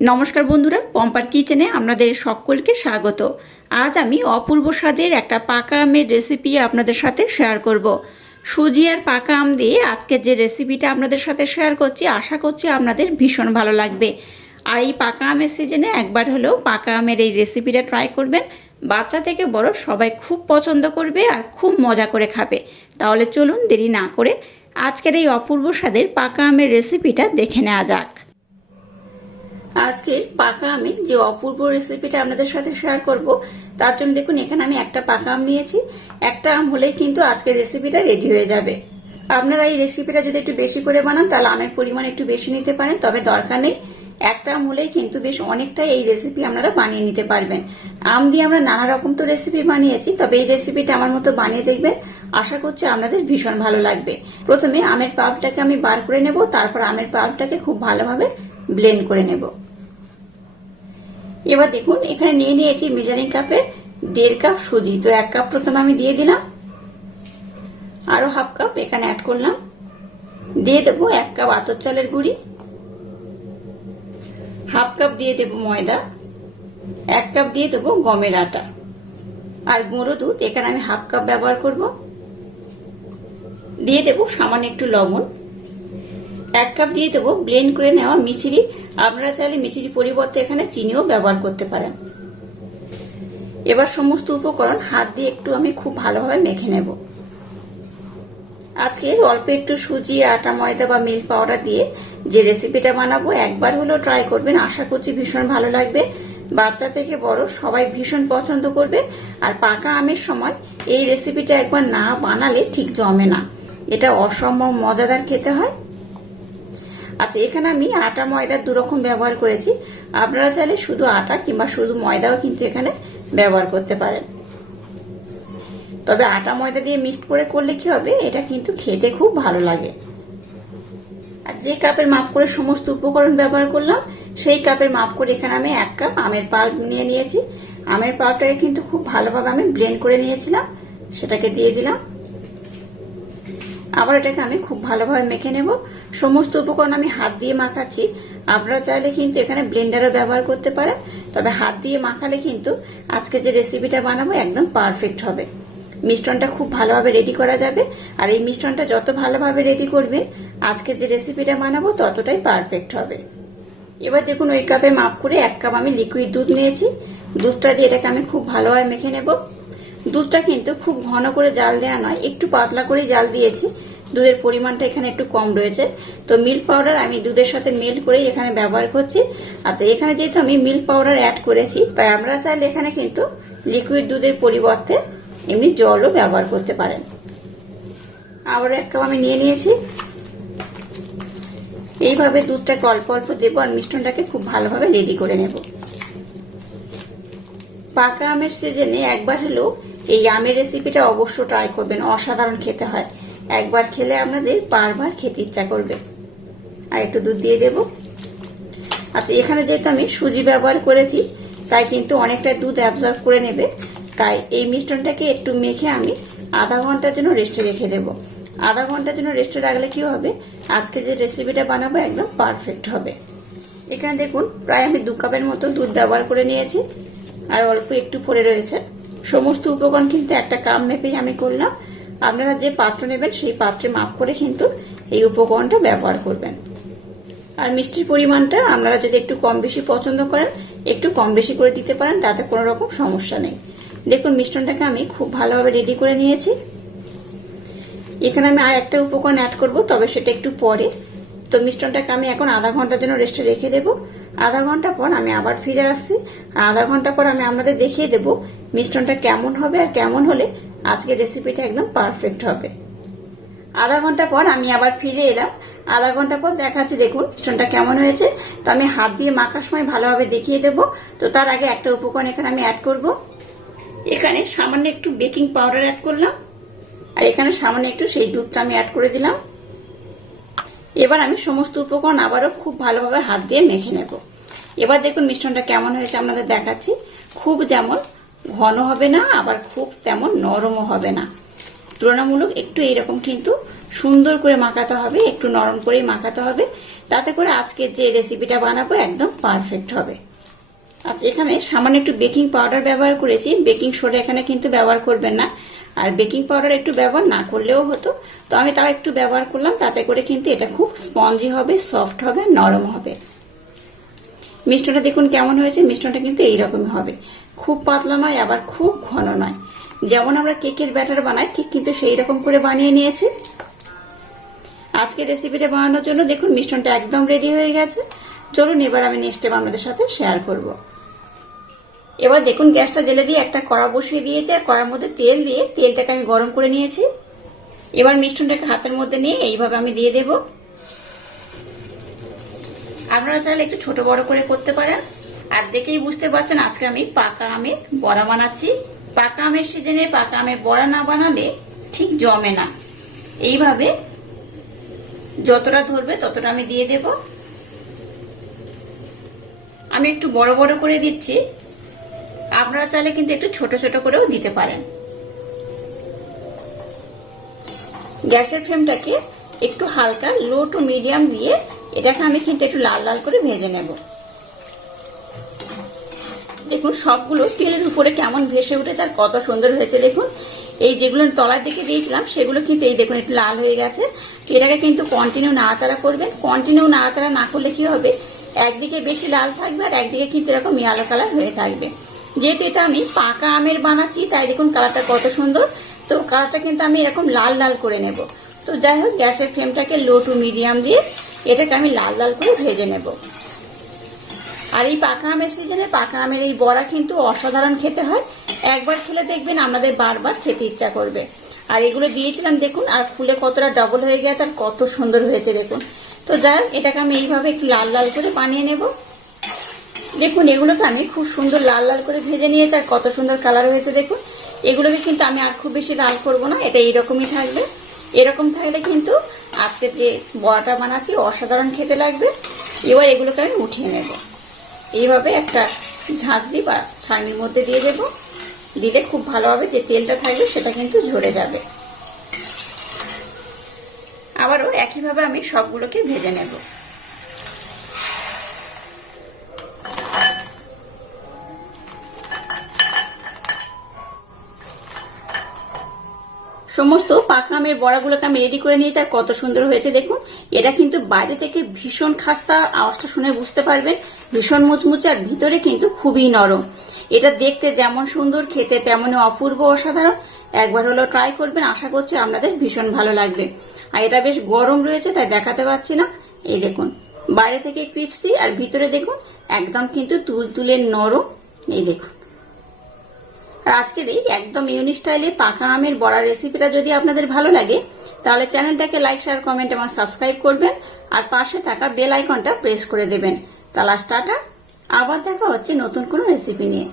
নমস্কার বন্ধুরা, পম্পার কিচেনে আপনাদের সকলকে স্বাগত। আজ আমি অপূর্ব স্বাদের একটা পাকা আমের রেসিপি আপনাদের সাথে শেয়ার করব। সুজি আর পাকা আম দিয়ে আজকের যে রেসিপিটা আপনাদের সাথে শেয়ার করছি, আশা করছি আপনাদের ভীষণ ভালো লাগবে। আর এই পাকা আমের সিজনে একবার হলেও পাকা আমের এই রেসিপিটা ট্রাই করবেন। বাচ্চা থেকে বড় সবাই খুব পছন্দ করবে আর খুব মজা করে খাবে। তাহলে চলুন দেরি না করে আজকের এই অপূর্ব স্বাদের পাকা আমের রেসিপিটা দেখে নেওয়া যাক। আজকের পাকা আমি যে অপূর্ব রেসিপিটা আপনাদের সাথে শেয়ার করব, তার জন্য দেখুন, এখানে আমি একটা পাকা আম নিয়েছি। একটা আম হলেই কিন্তু আজকের রেসিপিটা রেডি হয়ে যাবে। আপনারা এই রেসিপিটা যদি একটু বেশি করে বানান, তাহলে আমের পরিমাণ একটু বেশি নিতে পারেন। তবে দরকার নেই, একটা আম হলেই কিন্তু বেশ অনেকটাই এই রেসিপি আপনারা বানিয়ে নিতে পারবেন। আম দিয়ে আমরা নানা রকম তো রেসিপি বানিয়েছি, তবে এই রেসিপিটা আমার মতো বানিয়ে দেখবেন। আশা করছি আপনাদের ভীষণ ভালো লাগবে। প্রথমে আমের পাল্পটাকে আমি বার করে নেব, তারপর আমের পাল্পটাকে খুব ভালোভাবে ব্লেন্ড করে নেব। এবার দেখুন, এখানে নিয়ে নিয়েছি মেজারিং কাপের দেড় কাপ সুজি। তো এক কাপ প্রথমে আমি দিয়ে দিলাম, আরও হাফ কাপ এখানে অ্যাড করলাম। দিয়ে দেবো এক কাপ আতর চালের গুঁড়ি, হাফ কাপ দিয়ে দেবো ময়দা, এক কাপ দিয়ে দেবো গমের আটা। আর গুঁড়ো দুধ, এখানে আমি হাফ কাপ ব্যবহার করব। দিয়ে দেবো সামান্য একটু লবণ। এক কাপ দিয়ে দেবো ব্লেন্ড করে নেওয়া মিচিরি আপনারা চাইলে মিচিরি পরিবর্তে এখানে চিনিও ব্যবহার করতে পারেন। এবার সমস্ত উপকরণ হাত দিয়ে একটু আমি খুব ভালোভাবে মেখে নেব। আজকে অল্প একটু সুজি, আটা, ময়দা বা মিল্ক পাউডার দিয়ে যে রেসিপিটা বানাবো, একবার হলেও ট্রাই করবেন। আশা করছি ভীষণ ভালো লাগবে। বাচ্চা থেকে বড় সবাই ভীষণ পছন্দ করবে। আর পাকা আমের সময় এই রেসিপিটা একবার না বানালে ঠিক জমে না। এটা অসম্ভব মজাদার খেতে হয়। আচ্ছা এখানে আমি আটা ময়দা দুরকম ব্যবহার করেছি। আপনারা চাইলে শুধু আটা কিংবা শুধু ময়দাও কিন্তু এখানে ব্যবহার করতে পারেন। তবে আটা ময়দা দিয়ে মিক্সড করে করলে কি হবে? এটা কিন্তু খেতে খুব ভালো লাগে। আর যে কাপের মাপ করে সমস্ত উপকরণ ব্যবহার করলাম, সেই কাপের মাপ করে এখানে আমি এক কাপ আমের পাল্প নিয়ে নিয়েছি। আমের পাল্পটাকে কিন্তু খুব ভালোভাবে আমি ব্লেন্ড করে নিয়েছিলাম। সেটাকে দিয়ে দিলাম। আবার এটাকে আমি খুব ভালোভাবে মেখে নেব। সমস্ত উপকরণ আমি হাত দিয়ে মাখাচ্ছি। আপনারা চাইলে কিন্তু এখানে ব্লেন্ডারও ব্যবহার করতে পারেন। তবে হাত দিয়ে মাখালে কিন্তু আজকে যে রেসিপিটা বানাবো একদম পারফেক্ট হবে। মিশ্রণটা খুব ভালোভাবে রেডি করা যাবে। আর এই মিশ্রণটা যত ভালোভাবে রেডি করবেন, আজকে যে রেসিপিটা বানাবো ততটাই পারফেক্ট হবে। এবার দেখুন ওই কাপে মাপ করে এক কাপ আমি লিকুইড দুধ নিয়েছি। দুধটা দিয়ে এটাকে আমি খুব ভালোভাবে মেখে নেব। দুধটা কিন্তু খুব ঘন করে জাল দেওয়া নয়, একটু পাতলা করে জাল দিয়েছি। দুধের পরিমাণটা এখানে একটু কম রয়েছে। তো মিল্ক পাউডার আমি দুধের সাথে মেল্ট করে এখানে ব্যবহার করছি। আচ্ছা এখানে যেহেতু আমি মিল্ক পাউডার অ্যাড করেছি, তাই আমরা চাইলে এখানে কিন্তু লিকুইড দুধের পরিবর্তে এমনি জলও ব্যবহার করতে পারেন। আবার এক কাপ আমি নিয়ে নিয়েছি। এইভাবে দুধটাকে অল্প অল্প দেবো আর মিষ্টনটাকে খুব ভালোভাবে রেডি করে নেব। পাকা আমের সিজনে একবার হলেও এই আমের রেসিপিটা অবশ্য ট্রাই করবেন, অসাধারণ খেতে হয়। একবার খেলে আপনাদের বারবার খেতে ইচ্ছা করবে। আর একটু দুধ দিয়ে দেব। আচ্ছা এখানে যেহেতু আমি সুজি ব্যবহার করেছি, তাই কিন্তু অনেকটা দুধ অ্যাবজর্ব করে নেবে। তাই এই মিষ্টনটাকে একটু মেখে আমি আধা ঘণ্টার জন্য রেস্টে রেখে দেব। আধা ঘণ্টার জন্য রেস্টে রাখলে কি হবে? আজকে যে রেসিপিটা বানাবো একদম পারফেক্ট হবে। এখানে দেখুন, প্রায় আমি দু কাপের মতো দুধ ব্যবহার করে নিয়েছি। আর অল্প একটু পরে রয়েছে। সমস্ত উপকরণ কিন্তু একটা কাপ মেপেই আমি করলাম। আপনারা যে পাত্র নেবেন সেই পাত্রে মাপ করে কিন্তু এই উপকরণটা ব্যবহার করবেন। আর মিষ্টির পরিমাণটা আপনারা যদি একটু কম বেশি পছন্দ করেন, একটু কম বেশি করে দিতে পারেন, তাতে কোনো রকম সমস্যা নেই। দেখুন মিষ্টনটাকে আমি খুব ভালোভাবে রেডি করে নিয়েছি। এখানে আমি আর একটা উপকরণ অ্যাড করব, তবে সেটা একটু পরে। তো মিষ্টনটাকে আমি এখন আধা ঘণ্টার জন্য রেস্টে রেখে দেব। আধা ঘণ্টা পর আমি আবার ফিরে আসছি। আর আধা ঘণ্টা পর আমি আপনাদের দেখিয়ে দেব মিষ্টনটা কেমন হবে আর কেমন হলে আজকের রেসিপিটা একদম পারফেক্ট হবে। আধা ঘণ্টা পর আমি আবার ফিরে এলাম। আধা ঘণ্টা পর দেখাচ্ছি, দেখুন মিষ্টনটা কেমন হয়েছে। তো আমি হাত দিয়ে মাখার সময় ভালোভাবে দেখিয়ে দেব। তো তার আগে একটা উপকরণ এখানে আমি অ্যাড করব। এখানে সামান্য একটু বেকিং পাউডার অ্যাড করলাম। আর এখানে সামান্য একটু সেই দুধটা আমি অ্যাড করে দিলাম। এবার আমি সমস্ত উপকরণ আবারও খুব ভালোভাবে হাত দিয়ে মেখে নেব। এবার দেখুন মিশ্রণটা কেমন হয়েছে, আপনাদের দেখাচ্ছি। খুব যেমন ঘন হবে না, আবার খুব তেমন নরমও হবে না। তুলনামূলক একটু এইরকম কিন্তু সুন্দর করে মাখাতে হবে, একটু নরম করেই মাখাতে হবে। তাতে করে আজকে যে রেসিপিটা বানাবো একদম পারফেক্ট হবে। আচ্ছা এখানে সামান্য একটু বেকিং পাউডার ব্যবহার করেছি। বেকিং সোডা এখানে কিন্তু ব্যবহার করবেন না। আর বেকিং পাউডার একটু ব্যবহার না করলেও হতো। তো আমি তাও একটু ব্যবহার করলাম, তাতে করে কিন্তু এটা খুব স্পঞ্জি হবে সফট হবে, নরম হবে। মিষ্টটা দেখুন কেমন হয়েছে, মিষ্টটা কিন্তু এইরকমই হবে। খুব পাতলা নয়, আবার খুব ঘন নয়। যেমন আমরা কেকের ব্যাটার বানাই, ঠিক কিন্তু সেই রকম করে বানিয়ে নিয়েছি। আজকে রেসিপিটা বানানোর জন্য দেখুন মিষ্টনটা একদম রেডি হয়ে গেছে। চলুন এবার আমি নেক্সট আপনাদের সাথে শেয়ার করব। এবার দেখুন গ্যাসটা জেলে দিয়ে একটা কড়া বসিয়ে দিয়েছি, আর কড়ার মধ্যে তেল দিয়ে, তেলটাকে আমি গরম করে নিয়েছি। এবার মিষ্টনটাকে হাতের মধ্যে নিয়ে এইভাবে আমি দিয়ে দেব। আপনারা চাইলে একটু ছোট বড় করে করতে পারেন। আর দেখেই বুঝতে পারছেন, আজকে আমি পাকা আমের বড়া বানাচ্ছি। পাকা আমের সিজনে পাকা আমের বড়া না বানালে ঠিক জমে না। এইভাবে যতটা ধরবে ততটা আমি দিয়ে দেব। আমি একটু বড় বড় করে দিচ্ছি। আপনারা চাইলে কিন্তু একটু ছোট ছোট করেও দিতে পারেন। গ্যাসের ফ্লেমটাকে একটু হালকা লো টু মিডিয়াম দিয়ে এটাকে আমি কিন্তু একটু লাল লাল করে ভেজে নেব। দেখুন, সবগুলো তেলের উপরে কেমন ভেসে উঠেছে আর কত সুন্দর হয়েছে। দেখুন, এই যেগুলো তলার দিকে দিয়েছিলাম, সেগুলো কিন্তু এই দেখুন, একটু লাল হয়ে গেছে। এটাকে কিন্তু কন্টিনিউ নাড়াচাড়া করবেন। কন্টিনিউ নাড়াচাড়া না করলে কি হবে? একদিকে বেশি লাল থাকবে আর একদিকে কিন্তু এরকম ইয়ালো কালার হয়ে থাকবে। যেহেতু এটা আমি পাকা আমের বানাচ্ছি, তাই দেখুন কালারটা কত সুন্দর। তো কালারটা কিন্তু আমি এরকম লাল লাল করে নেব। তো যাই হোক, গ্যাসের ফ্লেমটাকে লো টু মিডিয়াম দিয়ে এটাকে আমি লাল লাল করে ভেজে নেব। আর এই পাকা আমের সিজনে পাকা আমের এই বড়া কিন্তু অসাধারণ খেতে হয়। একবার খেলে দেখবেন আমাদের বারবার খেতে ইচ্ছা করবে। আর এগুলো দিয়েছিলাম, দেখুন, আর ফুলে কতটা ডবল হয়ে গেছে আর কত সুন্দর হয়েছে, দেখুন। তো যাই এটাকে আমি এইভাবে একটু লাল লাল করে বানিয়ে নেব। দেখুন, এগুলোকে আমি খুব সুন্দর লাল লাল করে ভেজে নিয়েছি আর কত সুন্দর কালার হয়েছে, দেখুন। এগুলোকে কিন্তু আমি আর খুব বেশি লাল করব না, এটা এইরকমই থাকবে। এরকম থাকলে কিন্তু আজকে যে বড়াটা বানাচ্ছি, অসাধারণ খেতে লাগবে। এবার এগুলোকে আমি উঠিয়ে নেব। এইভাবে একটা ঝাঁঝরি বা ছানির মধ্যে দিয়ে দেব। দিলে খুব ভালোভাবে যে তেলটা থাকবে সেটা কিন্তু ঝরে যাবে। আবারও একইভাবে আমি সবগুলোকে ভেজে নেব। সমস্ত পাকা আমের বড়াগুলোকে আমি রেডি করে নিয়েছি, আর কত সুন্দর হয়েছে দেখুন। এটা কিন্তু বাইরে থেকে ভীষণ খাস্তা আওয়াজটা শুনে বুঝতে পারবেন, ভীষণ মুচমুচে আর ভিতরে কিন্তু খুবই নরম। এটা দেখতে যেমন সুন্দর, খেতে তেমনই অপূর্ব অসাধারণ। একবার হলো ট্রাই করবেন, আশা করছি আপনাদের ভীষণ ভালো লাগবে। আর এটা বেশ গরম রয়েছে, তাই দেখাতে পারছি না। এই দেখুন, বাইরে থেকে ক্রিপসি আর ভিতরে দেখুন, একদম কিন্তু তুল তুলে নরম। এই দেখুন। আর আজকের এই একদম ইউনিক স্টাইলে পাকা আমের বড়া রেসিপিটা যদি আপনাদের ভালো লাগে, তাহলে চ্যানেলটাকে লাইক শেয়ার কমেন্ট এবং সাবস্ক্রাইব করবেন আর পাশে থাকা বেল আইকনটা প্রেস করে দেবেন। তাহলে টাটা, আবার দেখা হচ্ছে নতুন কোনো রেসিপি নিয়ে।